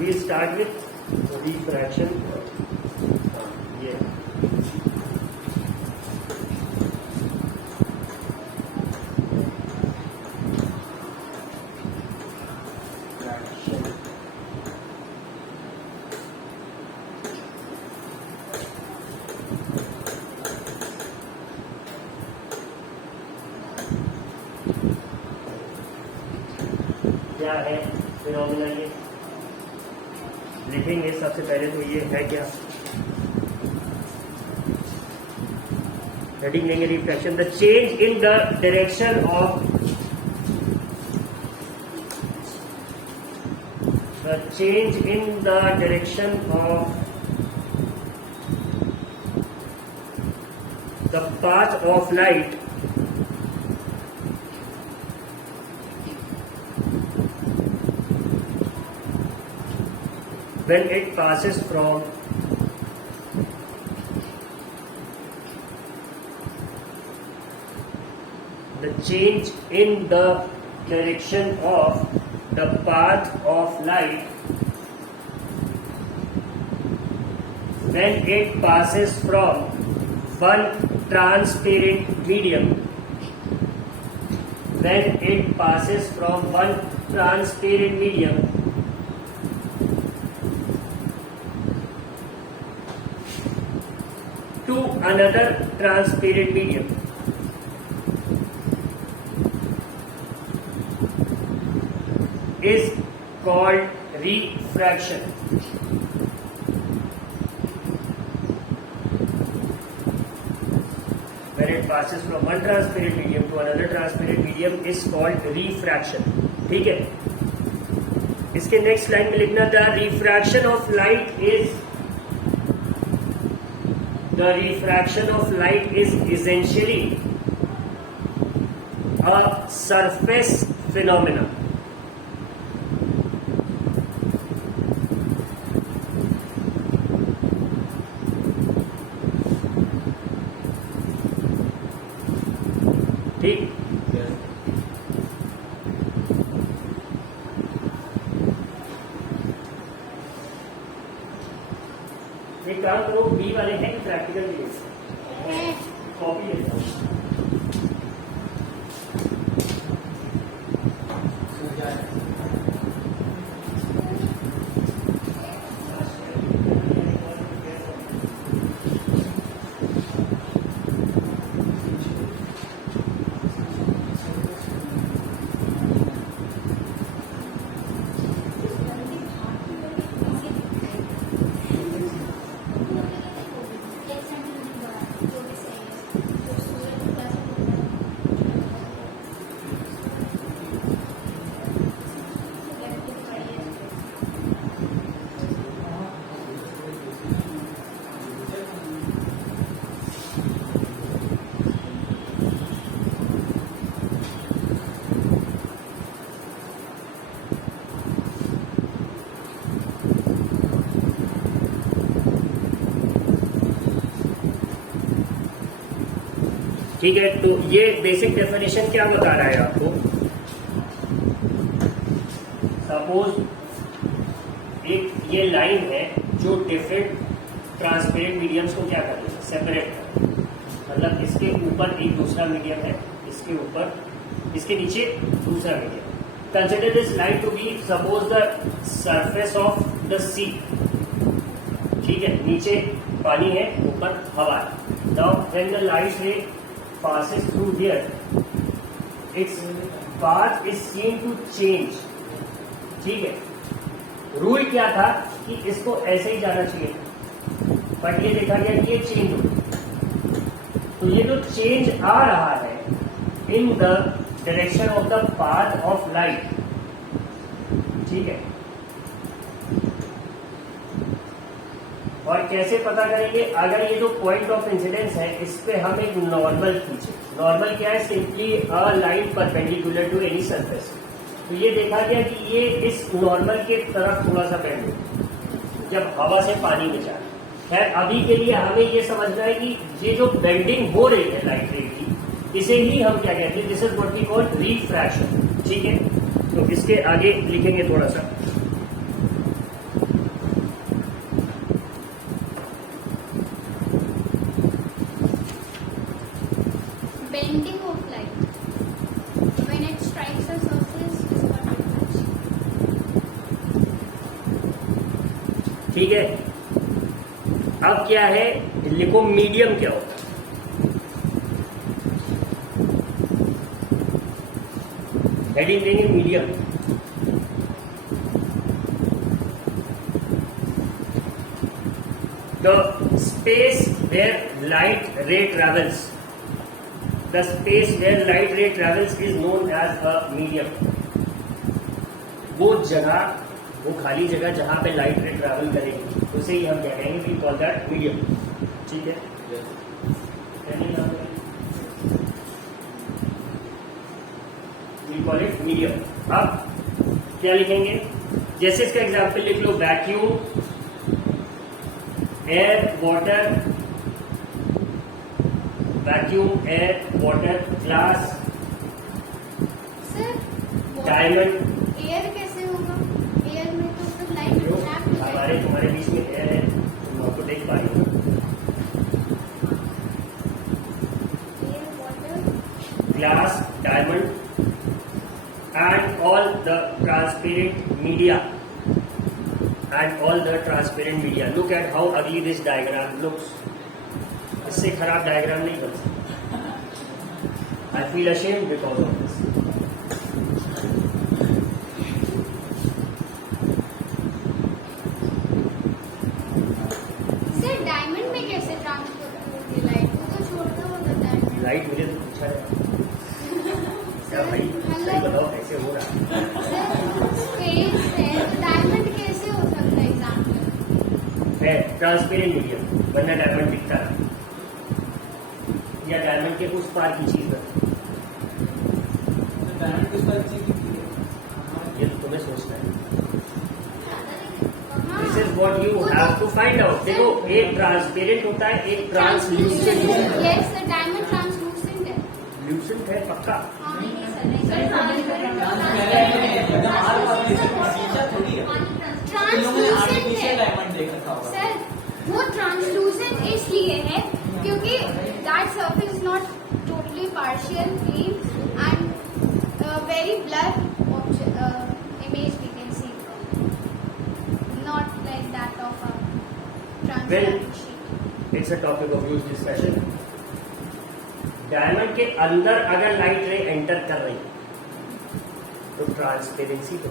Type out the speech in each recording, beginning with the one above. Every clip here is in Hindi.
We start with refraction. ये क्या है फिनोमेना, ये लिखेंगे. सबसे पहले तो ये है क्या, हेडिंग लेंगे refraction. The change in the direction of the path of light when it passes from the change in the direction of the path of light when it passes from one transparent medium to another transparent medium is called refraction. When it passes from one transparent medium to another transparent medium is called refraction. ठीक है. इसके नेक्स्ट लाइन में लिखना था refraction of light is essentially a surface phenomena. ठीक. एक काम करो, बी वाले हैं कि प्रैक्टिकल भी कॉपी लेता हूँ. ठीक है. तो ये बेसिक डेफिनेशन क्या बता रहा है आपको. सपोज एक ये लाइन है जो डिफरेंट ट्रांसपेरेंट मीडियम्स को क्या कर रही है, सेपरेट कर. मतलब इसके ऊपर एक दूसरा मीडियम है, इसके ऊपर, इसके नीचे दूसरा medium. Consider this line to be suppose the surface of the sea. ठीक है. नीचे पानी है, ऊपर हवा है. Now when the light ray passes through here, its path is seen to change. ठीक है. रूल क्या था कि इसको ऐसे ही जाना चाहिए, बट ये देखा गया कि ये चेंज हो. तो ये जो चेंज आ रहा है in the direction of the path of light. ठीक है. और कैसे पता करेंगे, अगर ये जो पॉइंट ऑफ इंसिडेंस है इस पे हम एक नॉर्मल खींचे. नॉर्मल क्या है, simply a line perpendicular to any surface. तो ये देखा गया कि ये इस नॉर्मल के तरफ थोड़ा सा बेंड हो जब हवा से पानी में जा. खैर अभी के लिए हमें ये समझना है कि ये जो बेंडिंग हो रही है लाइट रे की, इसे ही हम क्या कहते हैं, this is what we call refraction. ठीक है. तो इसके आगे लिखेंगे थोड़ा सा. ठीक है, अब क्या है, लिखो मीडियम क्या होता है। हेडिंग देंगे medium. The space where light ray travels, the space where light ray travels is known as a medium. वो जगह, वो खाली जगह जहां पे लाइट रे ट्रैवल करेगी उसे ही हम क्या कहेंगे, वी कॉल दैट मीडियम। ठीक है, वी कॉल इट मीडियम। अब क्या लिखेंगे, जैसे इसका एग्जाम्पल लिख लो, vacuum, air water, vacuum air water, glass, diamond. Air कैसे होगा? एयर में तो सब लाइट ट्रैप हो हमारे तुम्हारे बीच में एयर है, तुम आपको देख पा रही हो। Air water glass, diamond and all the transparent media, and all the transparent media. Look at how ugly this diagram looks. इससे खराब डायग्राम नहीं बन सकता। I feel ashamed because of this. Sir diamond में कैसे ट्रांसफर होगी लाइट? वो तो छोटा होता है। लाइट मुझे तो पूछा है क्या भाई, सही बताओ कैसे हो रहा है? स्पेस है, डायमंड कैसे हो सकता है एग्जाम्पल? है ट्रांसपेरेंट मीडियम, वरना डायमंड दिखता है, या डायमंड के उस पार की चीज है। ये तो तुम्हें सोचना है। This is what you have to find out. देखो, एक ट्रांसपेरेंट होता है, एक ट्रांसल्यूसेंट होता है। यस सर, डायमंड ट्रांसलूसेंट है। ल्यूसेंट है पक्का। हाँ, नहीं सर, नहीं सर, ट्रांसलूसेंट है सर। वो ट्रांसलूसेंट इसलिए है क्योंकि that surface is not totally partial clean and very blur image we can see from, not like that of a transparent sheet. It's a topic of use discussion. Diamond के अंदर अगर लाइट रे एंटर कर रही है तो ट्रांसपेरेंसी तो,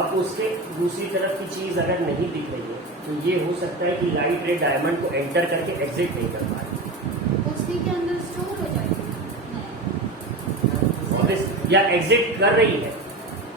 अब उससे दूसरी तरफ की चीज अगर नहीं दिख रही है तो ये हो सकता है कि लाइट रे डायमंड को एंटर करके एग्जिट नहीं कर पा रही, उसी के अंदर स्टोर हो जाएगी या एग्जिट कर रही है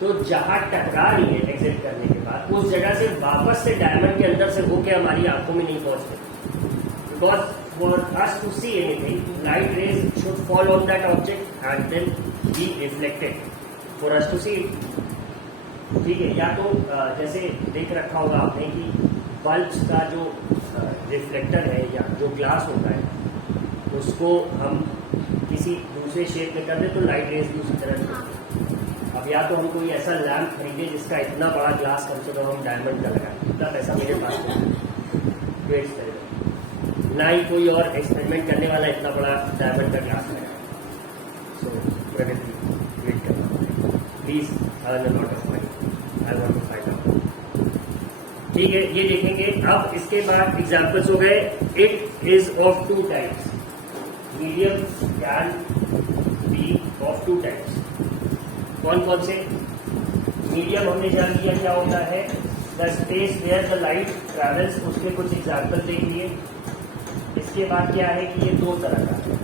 तो जहां टकरा रही है एग्जिट करने के बाद उस जगह से वापस से डायमंड के अंदर से होके हमारी आंखों में नहीं पहुंचते। Because for us to see anything, light rays should fall on that object and then be reflected for us to see. ठीक है, या तो जैसे देख रखा होगा आपने कि बल्ब का जो रिफ्लेक्टर है या जो ग्लास होता है उसको हम किसी दूसरे शेप में कर दे तो लाइट रेज भी उसी तरह से। अब या तो हम कोई ऐसा लैम्प खरीदे जिसका इतना बड़ा ग्लास कम से कम हम डायमंड का लगाए, इतना पैसा मेरे पास वेस्ट करेगा, ना ही कोई और एक्सपेरिमेंट करने वाला इतना बड़ा डायमंड का ग्लास लगाए। सो प्रगति वेट करना, please earn a lot of money, I want to find out. ठीक है, ये देखेंगे। अब इसके बाद एग्जाम्पल्स हो गए। It is of two types, medium can be of two types. कौन कौन से? मीडियम हमने जान लिया क्या होता है, the space where the light travels, उसके कुछ एग्जाम्पल देख लिए। इसके बाद क्या है कि ये दो तरह का है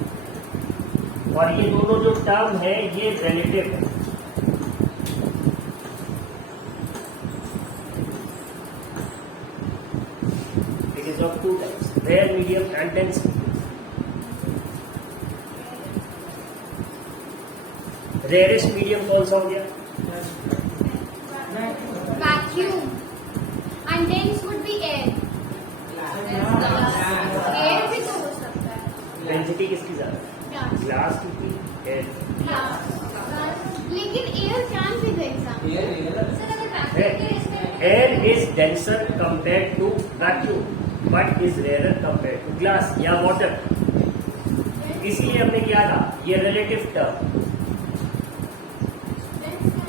और ये दोनों जो टर्म है ये रिलेटिव है। It is of two types, rare, medium and dense. Rarest medium कौन सा हो गया? Vacuum and dense would be air. Air भी तो हो सकता है। डेंसिटी किसकी ज्यादा? ग्लास की, एयर। लेकिन air can be the example. Air is denser compare to vacuum but is rare compare to glass या वाटर। इसीलिए हमने किया था ये रिलेटिव टर्म,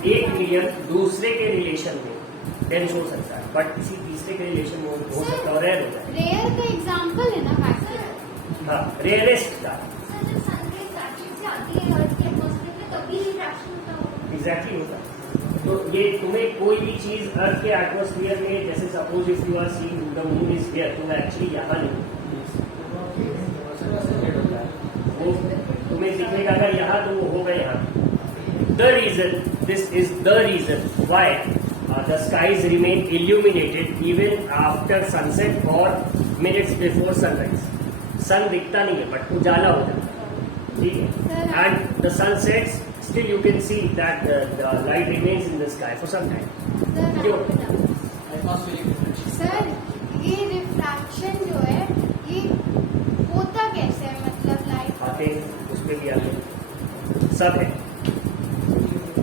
एक मीडियम दूसरे के रिलेशन में डेंस हो सकता है, बट किसी तीसरे के रिलेशन में हो सकता है और रेयर होता है। रेयर का एग्जांपल है ना वैक्यूम। हाँ, रेयरेस्ट का सर जब सनराइज वैक्यूम से आती है अर्थ के एटमॉस्फेयर में तभी रिफ्रैक्शन होता होगा। एग्जैक्टली होता है। तो ये तुम्हें कोई भी चीज अर्थ के एटमोस्फियर में, जैसे suppose if you are seeing the moon is here, तुम एक्चुअली यहाँ नहीं, वो तुम्हें दिखेगा अगर यहाँ तो वो होगा यहाँ। The reason, this is the reason why the skies remain illuminated even after sunset or minutes before sunrise. सन दिखता नहीं है बट उजाला हो जाता है, ठीक है। And the sun sets, still you can see that the light remains in the sky for some time. क्यों? सर ये रिफ्रैक्शन जो है ये होता कैसे है, मतलब लाइट आते उसमें भी आते सब है।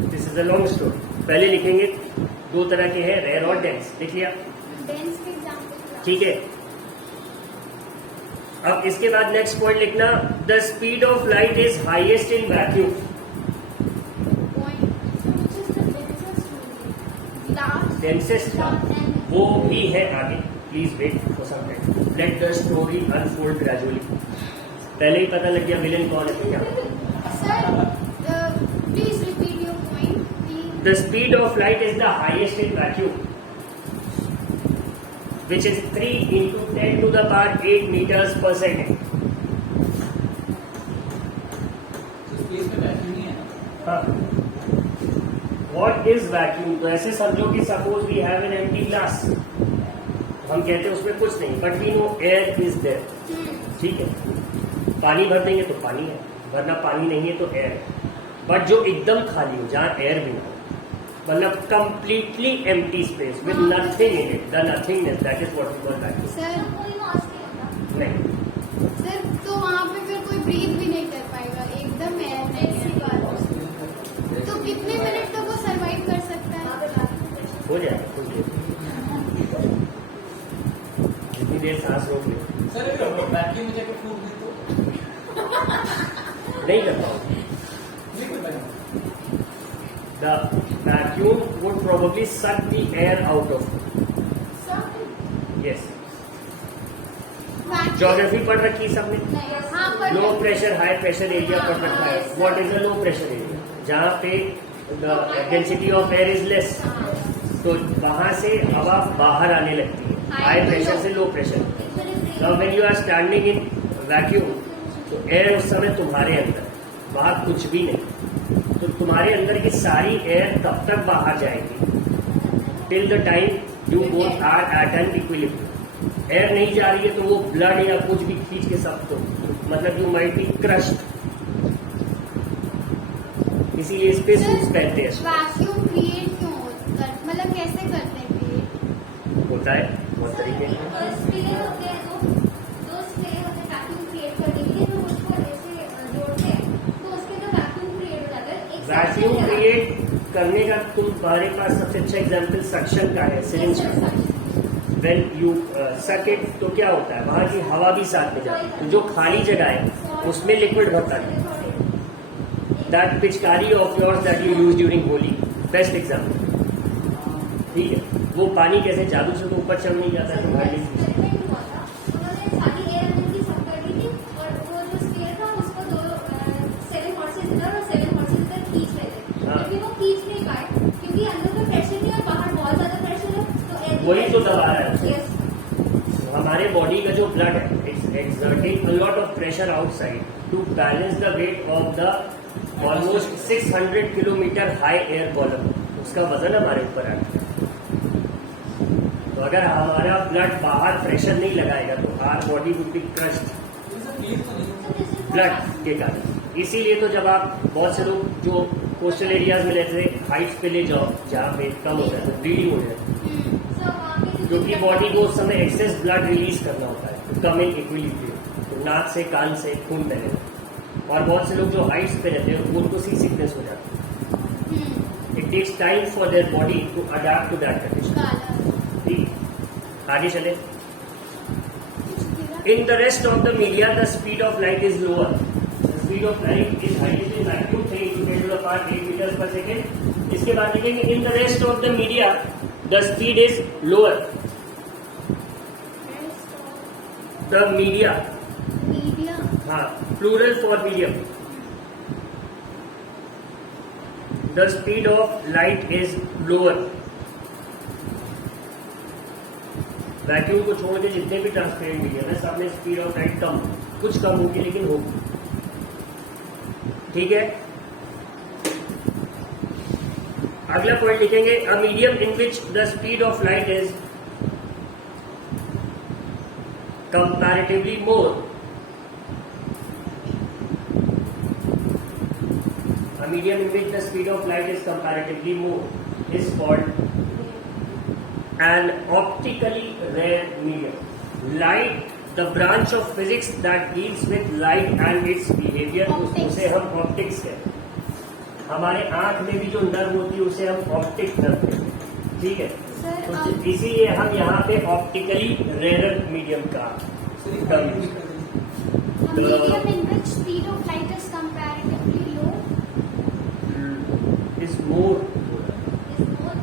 This is a long story. पहले लिखेंगे दो तरह के हैं, रेयर और डेंस। लिख लिया? डेंस के एग्जांपल। ठीक है। अब इसके बाद नेक्स्ट पॉइंट लिखना, the speed of light is highest in vacuum. Densest का वो भी है आगे, please wait for some time, let the story unfold gradually. पहले ही पता लग गया विलेन कौन है क्या? Sir please repeat your point. The speed of light is the highest in vacuum, which is 3 into 10 to the power 8 meters per second. Space में वैक्यूम नहीं है ना? हाँ। What is vacuum? तो ऐसे समझो कि suppose we have an empty glass, हम कहते हैं उसमें कुछ नहीं, but we know air is there, ठीक है। पानी भर देंगे तो पानी है, वरना पानी नहीं है तो एयर है। बट जो एकदम खाली हो, जहाँ एयर भी हो, मतलब completely empty space with nothing in it, the nothingness, that is what we call vacuum. Sir कोई नॉइस नहीं होता। नहीं सर तो वहाँ पे फिर कोई ब्रीथ भी नहीं कर पाएगा, एकदम एयर नहीं है। तो कितने मिनट तक वो सरवाइव कर सकता है? हो जाएगा कुछ देर, जितनी देर सांस रोक ले। सर वैक्यूम में जाकर फूक दी तो नहीं कर पाओगे। नहीं कर पाएंगे। The vacuum would probably suck the air out of it. Yes. Geography पढ़ रखी है सबने? Low pressure high pressure area पढ़ रखा है। What is a low pressure area? जहाँ पे the density of air is less, तो वहाँ से हवा बाहर आने लगती है, हाई प्रेशर से low pressure. Now when you are standing in vacuum, तो एयर उस समय तुम्हारे अंदर, बाहर कुछ भी नहीं, तो तुम्हारे अंदर की सारी एयर तब तक बाहर जाएगी till the time you both are at an equilibrium. Air नहीं जा रही है तो वो ब्लड या कुछ भी खींच के सब, तो मतलब यू माइट बी क्रश्ड, इसीलिए स्पेस सूट्स पहनते हैं। वैक्यूम क्रिएट क्यों होता है, मतलब कैसे करते हैं क्रिएट? होता है बहुत तरीके से। वैक्यूम क्रिएट करने का तुम्हारे पास सबसे अच्छा एग्जाम्पल सक्शन का है, सिरिंज का। व्हेन यू सक इट तो क्या होता है, वहां की हवा भी साथ में जाती है, तो जो खाली जगह है उसमें लिक्विड भरता है। दैट पिचकारी of yours that you use during Holi, best example, ठीक है। वो पानी कैसे जादू से तो ऊपर चढ़ नहीं जाता है, तो हार्डली वही तो दबा रहा है। हमारे बॉडी का जो ब्लड है, it's exerting a lot of pressure outside to balance the weight of the almost 600 kilometre high air column. उसका वजन हमारे ऊपर है। तो अगर हमारा ब्लड बाहर प्रेशर नहीं लगाएगा तो our body would be crushed blood के कारण। इसीलिए तो जब आप बहुत से लोग जो कोस्टल एरियाज में रहते थे, हाइट्स पे ले जाओ जहाँ पे कम हो जाता है, ब्लीडिंग हो जाती है, क्योंकि बॉडी को उस समय एक्सेस ब्लड रिलीज करना होता है, कम इन इक्विलिब्रियम, तो नाक से कान से खून बहने। और बहुत से लोग जो हाइट्स पे रहते हैं उनको सी सिकनेस हो जाती है। It takes time for their body to adapt to that condition. ठीक, आगे चले। In the rest of the media the speed of light is lower, speed of light is highest in vacuum 3 × 10⁻⁸ meters per second। इसके बाद लिखेंगे in the rest of the media the speed is lower, the media, media, हाँ plural for medium, the speed of light is lower. Vacuum को छोड़ के जितने भी ट्रांसपेरेंट मीडियम है सब में स्पीड ऑफ लाइट कम, कुछ कम होगी लेकिन होगी। ठीक है, अगला पॉइंट लिखेंगे, a medium in which the speed of light is comparatively more, a medium in which the speed of light is comparatively more is called an optically rare medium. Light, the branch of physics that deals with light and its behavior, उसे हम ऑप्टिक्स कहते हैं। हमारे आंख में भी जो नर्व होती है उसे हम ऑप्टिक नर्व कहते हैं। ठीक है, तो इसीलिए हम यहाँ पे ऑप्टिकली रेयर मीडियम का टर्म यूज करते हैं। a medium in which speed of light is comparatively low is more, is more,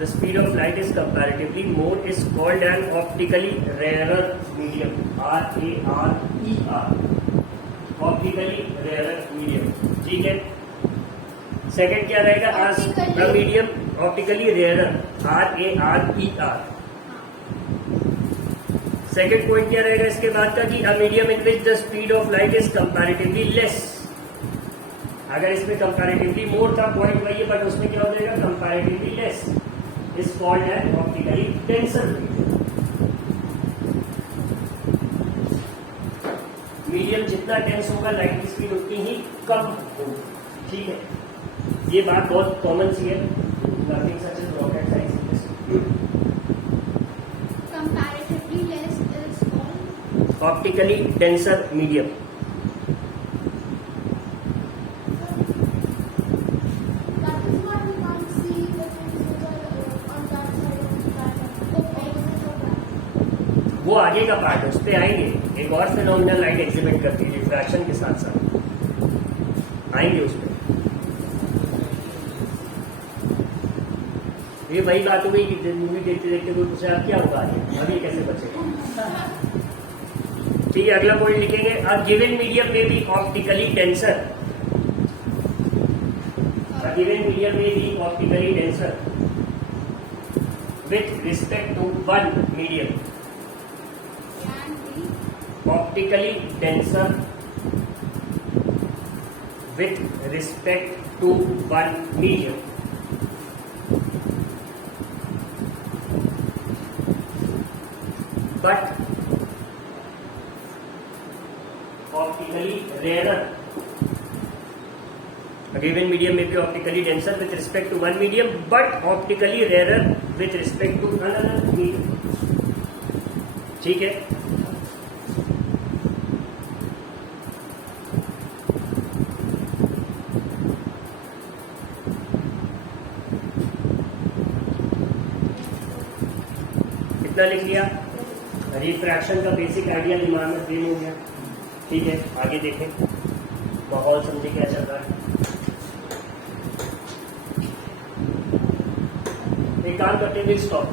the speed of light is comparatively more is called an optically rarer medium, RARER, optically rarer medium। ठीक है, सेकंड क्या रहेगा, a medium optically rarer, RARER। Second point क्या रहेगा इसके बाद का, कि a medium in which the speed of light is comparatively less। अगर इसमें कंपैरेटिवली मोर था पॉइंट वही है, बट उसमें क्या हो जाएगा, comparatively less is called an optically denser medium. जितना डेंस होगा लाइट की स्पीड उतनी ही कम होगी। ठीक है, ये बात बहुत कॉमन सी है, nothing such as rocket science. comparatively less is called optically denser medium. that is why we can't see the things which are on that side of the planet. वो आगे का पार्ट है, उस पर आएंगे। एक और फिनोमिनल लाइट एग्जिबिट करती है रिफ्रैक्शन के साथ साथ, आएंगे उस पर। ये वही बात हो गई कि मूवी देखते देखते कोई पूछे आप क्या होगा आगे, अभी कैसे बचेगा। ठीक है, अगला पॉइंट लिखेंगे, अ गिवन मीडियम में भी optically denser, a given medium में भी optically denser with respect to one medium, Can be optically denser with respect to one medium. But optically rare, given medium में भी optically denser with respect to one medium, but optically rare with respect to another medium. ठीक है, इतना लिख लिया। रिफ्रैक्शन का बेसिक आइडिया दिमाग में फ्रेम हो गया। ठीक है, आगे देखें, माहौल समझे क्या चल रहा है। एक काम करते हैं, स्टॉप।